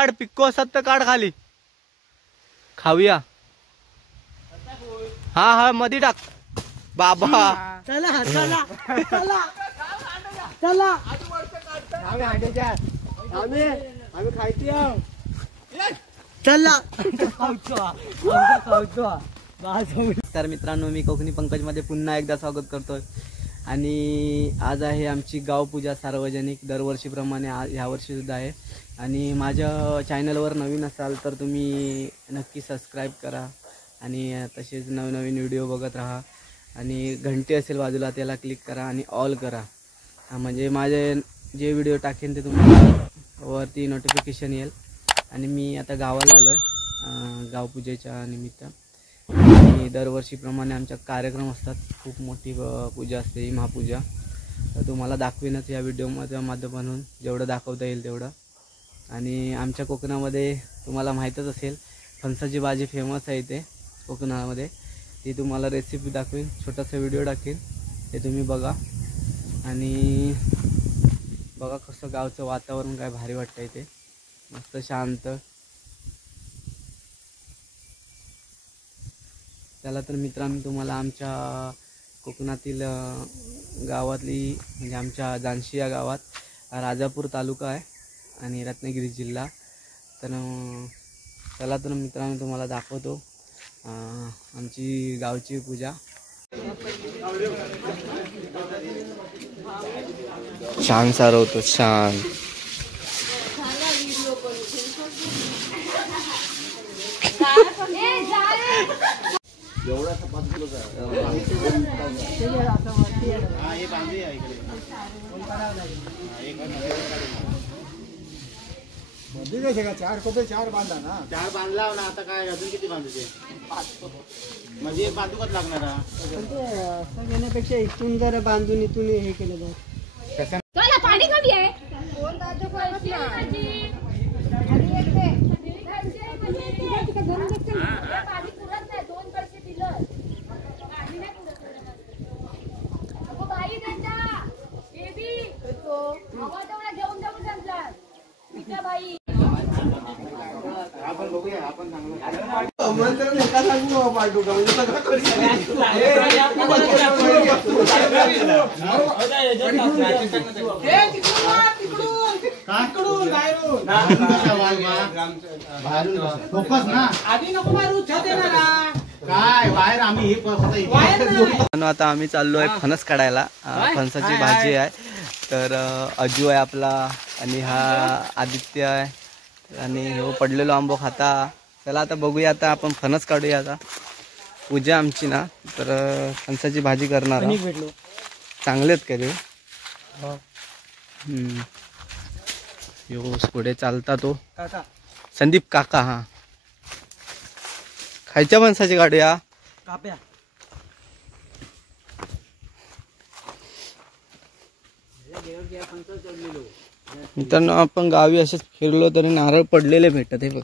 काढ पिक्को असत तर काढ खाली खाऊया। हा हा मध्ये टाक बाबा। चला चला चला चला आम्ही खायची चला तर मित्रांनो मी कोकणी पंकज मध्ये पुन्हा एकदा स्वागत करतोय आणि आज आहे आमची गाव पूजा सार्वजनिक दरवर्षीप्रमाणे ह्या वर्षी सुद्धा आहे। आणि माझ्या चॅनलवर नवीन असाल तर तुम्ही नक्की सबस्क्राईब करा आणि तसेच नवनवीन व्हिडिओ बघत राहा आणि घंटी असेल बाजूला त्याला क्लिक करा आणि ऑल करा म्हणजे माझे जे व्हिडिओ टाकेन ते तुम्हाला वरती नोटिफिकेशन येईल। आणि मी आता गावाला आलो आहे गावपूजेच्या निमित्त आणि दरवर्षीप्रमाणे आमच्या कार्यक्रम असतात। खूप मोठी पूजा असते ही महापूजा, तर तुम्हाला दाखवेनच या व्हिडिओमध्ये माध्यमातून जेवढं दाखवता येईल तेवढं। आणि आमच्या कोकणामध्ये तुम्हाला माहीतच असेल फणसाची भाजी फेमस आहे इथे कोकणामध्ये, ती तुम्हाला रेसिपी दाखवेन, छोटासा व्हिडिओ टाकेन ते तुम्ही बघा आणि बघा कसं गावचं वातावरण काय भारी वाटतं इथे, मस्त शांत। चला तर मित्रांनो तुम्हाला आमच्या कोकणातील गावातली म्हणजे आमच्या जानशी या गावात राजापूर तालुका आहे आणि रत्नागिरी जिल्हा, तर चला तर मित्रांनो तुम्हाला दाखवतो आमची गावची पूजा। छान सारवतो छान। चार कोपे चार बांधा ना, चार बांधला ना, आता काय अजून किती बांधूचे म्हणजे बांधूकच लागणार असं घेण्यापेक्षा इथून जर बांधून इथून हे केलं तर पाणी कमी आहे। फोकस ना आधी नको मारू काय बाहेर आम्ही आता आम्ही चाललोय फणस काढायला, फणसाची भाजी आहे। तर अजू आहे आपला आणि हा आदित्य आहे आणि हो पडलेलो आंबो खाता। चला आता बघूया, आता आपण फणस काढूया। आता पूजा आमची ना, तर फणसाची भाजी करणार चांगलेत का ते पुढे चालता तो संदीप काका। हा खायच्या फणसाची काढूया काप्या मित्रांनो आपण गावी असेच फिरलो तरी नारळ पडलेले भेटत आहे बघ।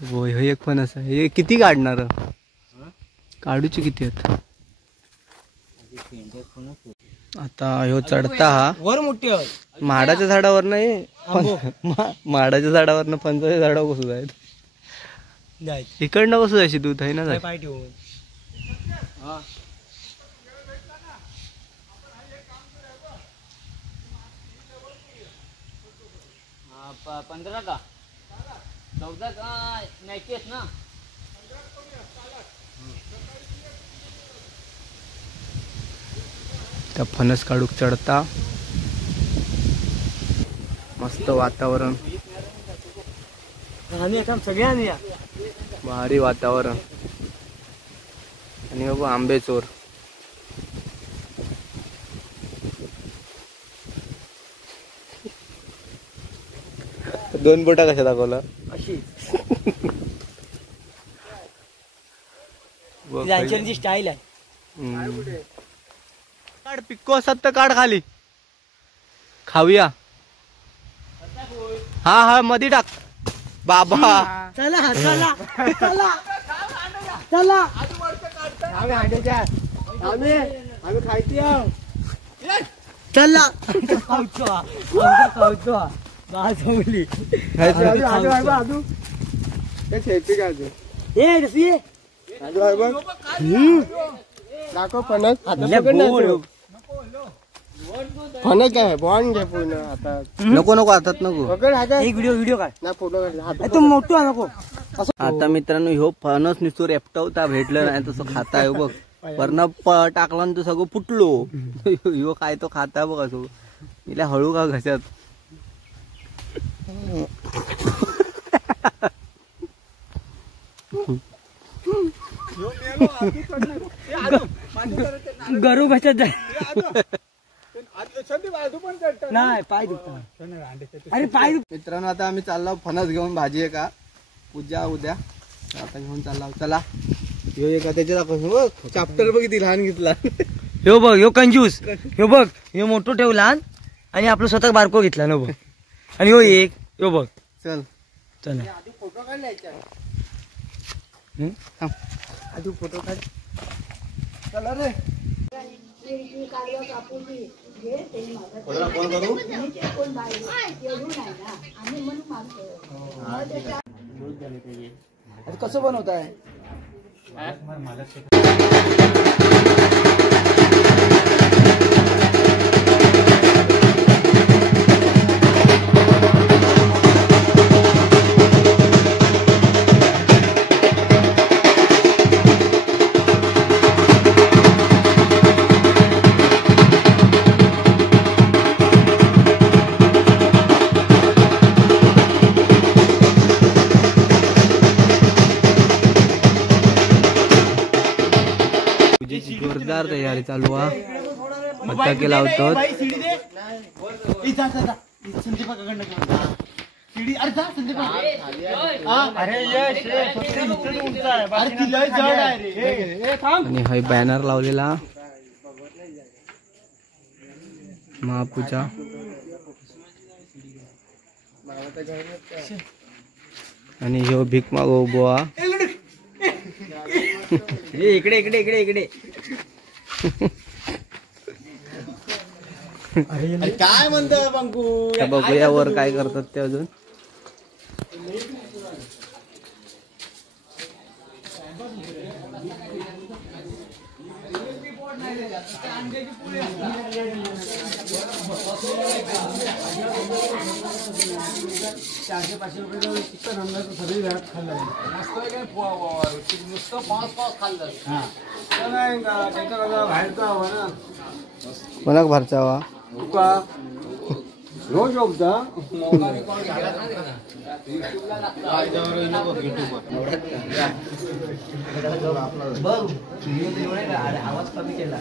होय होय एक फणस आहे, हे किती काढणार काढूचे किती आहेत आता ह्यो चढता हा वर मोठी माडाच्या झाडावर नाही, माडाच्या झाडावर फणसाच्या झाडावर बसू जायत, इकडनं बसू जायची दूध आहे ना पाय ठेवून। 15 का 14 का मॅचेस ना। त्या फणस काढूक चढता, मस्त वातावरण सगळ्यांनी भारी वातावरण आणि बाबा आंबे चोर दोन बोटा कशा दाखवला अशी स्टाईल आहे। काढ पिक्को असत तर काढ खाली खाऊया। हा हा मध्ये टाक बाबा। चला चला चला चला आम्ही खायची चला दाखव फणस फणस काय बॉन्ड घे पूर्ण आता नको नको हातात नको. एक व्हिडिओ काय ना फोटो काढ तू मोठा नको. आता मित्रांनो ह्यो फणस नुसतो रेपटवता भेटलं नाही तसं खाताय बघ. वरण टाकला तो सगळं फुटलो. ह्यो काय तो खाता बघ असं हिला हळू का घशात. गरू घशात जाय नाही पाय दुखता. अरे पाय मित्रांनो आता आम्ही चाललो फणस घेऊन. भाजी आहे का पूजा उद्या आता घेऊन चालला. चला ह्यो एका त्याच्या दाखव चाप्टर बघ किती लहान घेतला. ह्यो बघ ह्यो कंजूस. ह्यो बघ ह्यो मोठो ठेवला आणि आपलं स्वतः बारको घेतला ना बघ. आणि ह्यो एक ह्यो बघ. चल चला फोटो काढायचा आधी फोटो काढ. चला रे कसं बनवत आहे. जोरदार तयारी चालू आहे. फटाके लावतो. आणि हा बॅनर लावलेला महापूजा. आणि ह्यो भीक मागो बुवा. इकडे इकडे इकडे इकडे काय म्हणतो बंकू. बघूया वर काय करतात ते अजून. कोणाक भरचा वा रोज होता. आवाज कमी केला.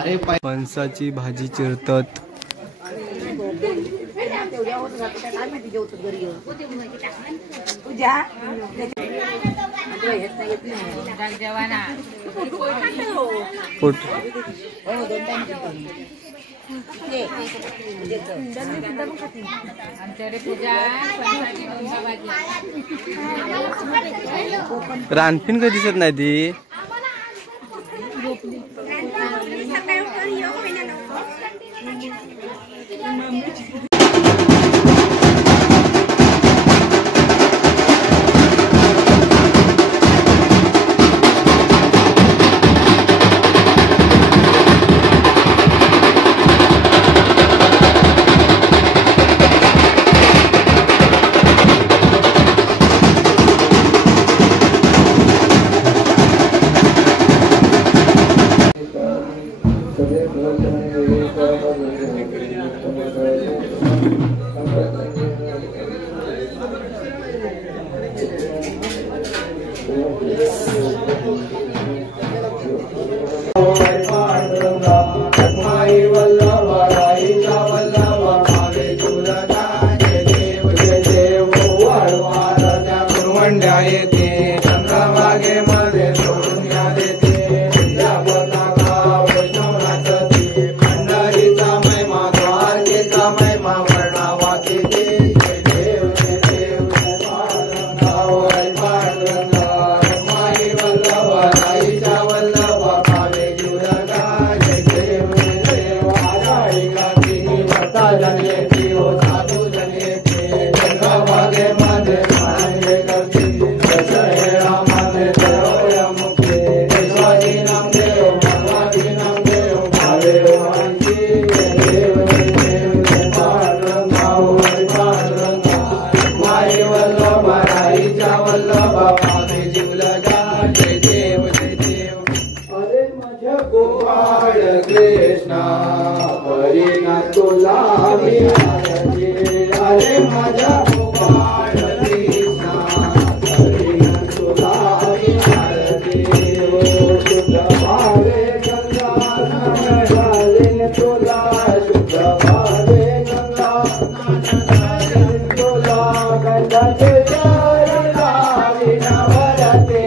अरे फणसाची भाजी चिरतात. रानफिन कधी दिसत नाही ती. कृष्णा हरिना तुला मी आरती अरे माझ्या गोपाळ कृष्णा हरिना तुला मी आरती ओ शुद्ध भावे गंगा घालीन तुला शुद्ध भावे गंगा घालीन तुला गंगाचे चरण लावीन वरते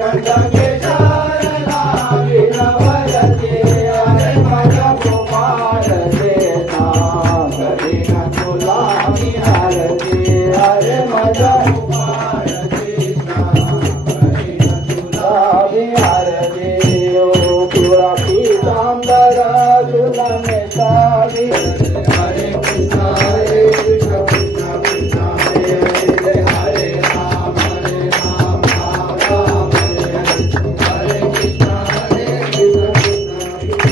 गंगाचे चरण लावीन वरते अरे माझ्या गोपाळ कृष्णा हरिना तुला मी आरती अरे माझ्या गोपाळ कृष्णा हरिना तुला मी आरती ओ तुला पीतांबर तुला नेसावी हरे कृष्ण कृष्ण कृष्ण हरे हरे हरे राम राम राम हरे हरे कृष्ण कृष्ण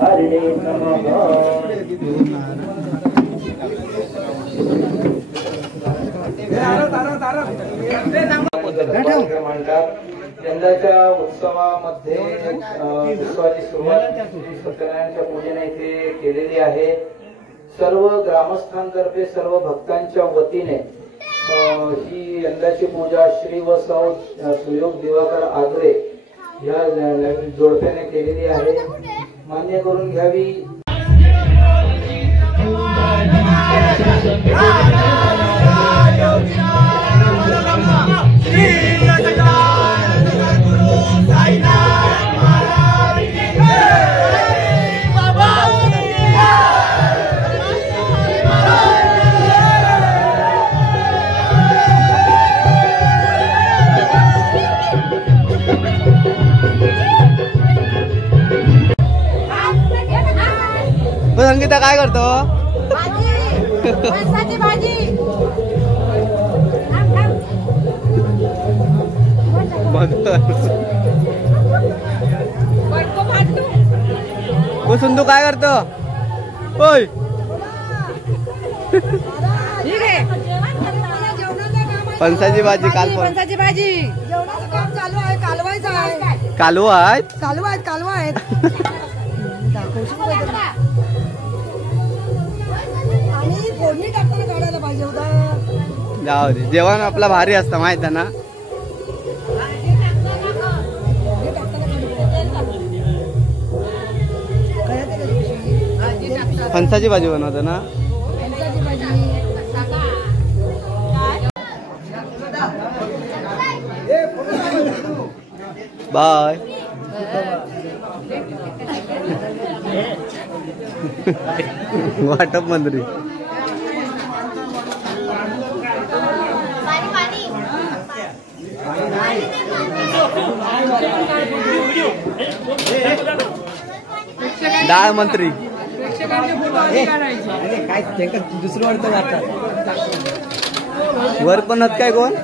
हरे नमः यंदाच्या उत्सवामध्ये उत्सवाची सुरुवात सत्यनारायणच्या पूजेने इथे केलेली आहे. सर्व ग्रामस्थांतर्फे सर्व भक्तांच्या वतीने ही यंदाची पूजा श्री व सौ सुयोग दिवाकर आगरे या जोडप्याने केलेली आहे. मान्य करून घ्यावी. संगीता काय करतो? भाजी संतू काय करतो? होय फणसाची भाजी काल फणसाची भाजी जेवणाचं काम चालू आहे. कालवायचं आहे. कालवा आहेत. कालवा आहेत आणि फोडणी टाकताना काढायला पाहिजे होता. जाऊ दे. जेवण आपला भारी असतं माहित आहे ना. फणसाची भाजी बनवतो ना. बाय. वाटप मंत्री डाळ मंत्री काय दुसरं वाटतं वाटतात वर पण आहेत काय कोण.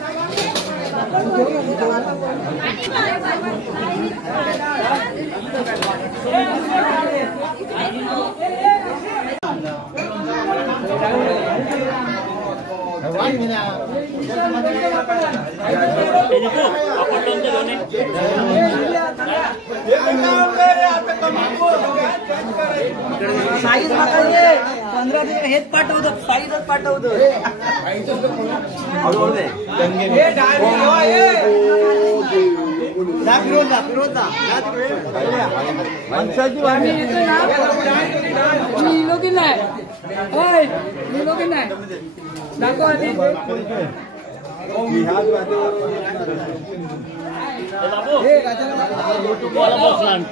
साईज 15 दिवस हेच पाठवतो. साईजच पाठवतो.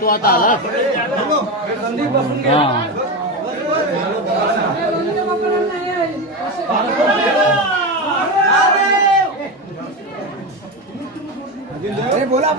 तू आता आला बोला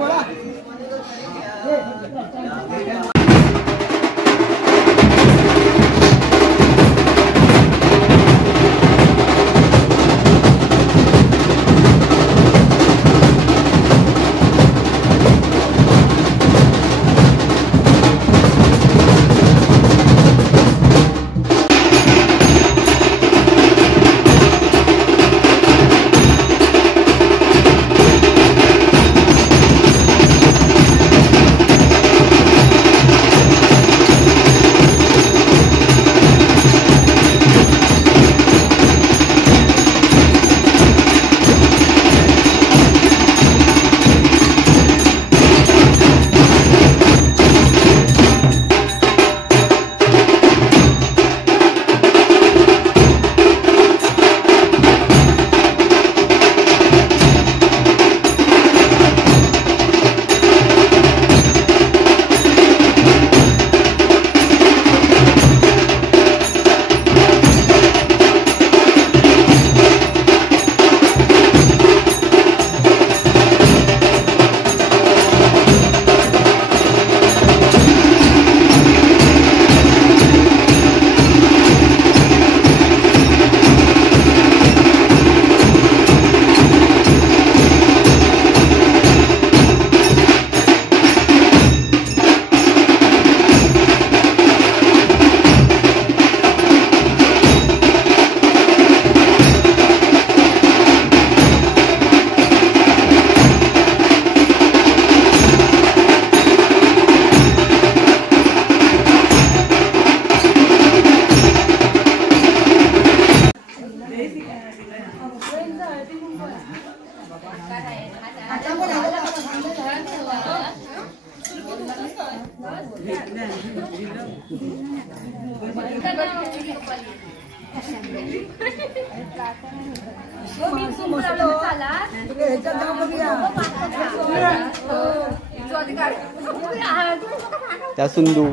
त्या सुंदू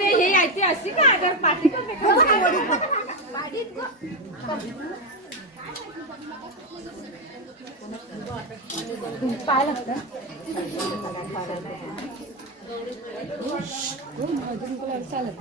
हे यायचे अशी का अगर पाठी पाय लागतं चालत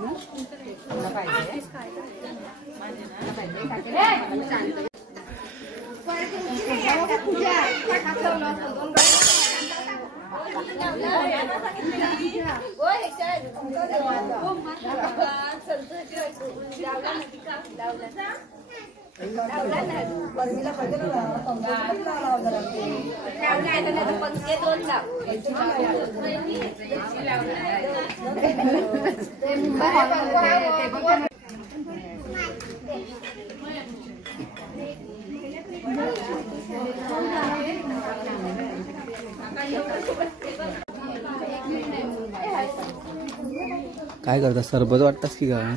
काय करता? सरबत वाटतास की काय?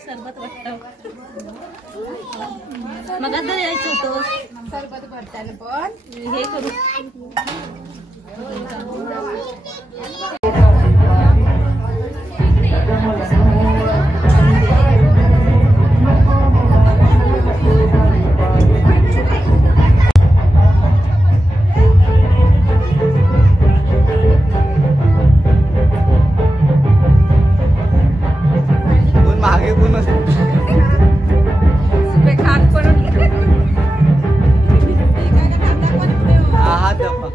सरबत वाटतं मग आता यायचं होतं सरबत भरताना पण हे करू मागे कोण हा डब्बा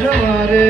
जवारे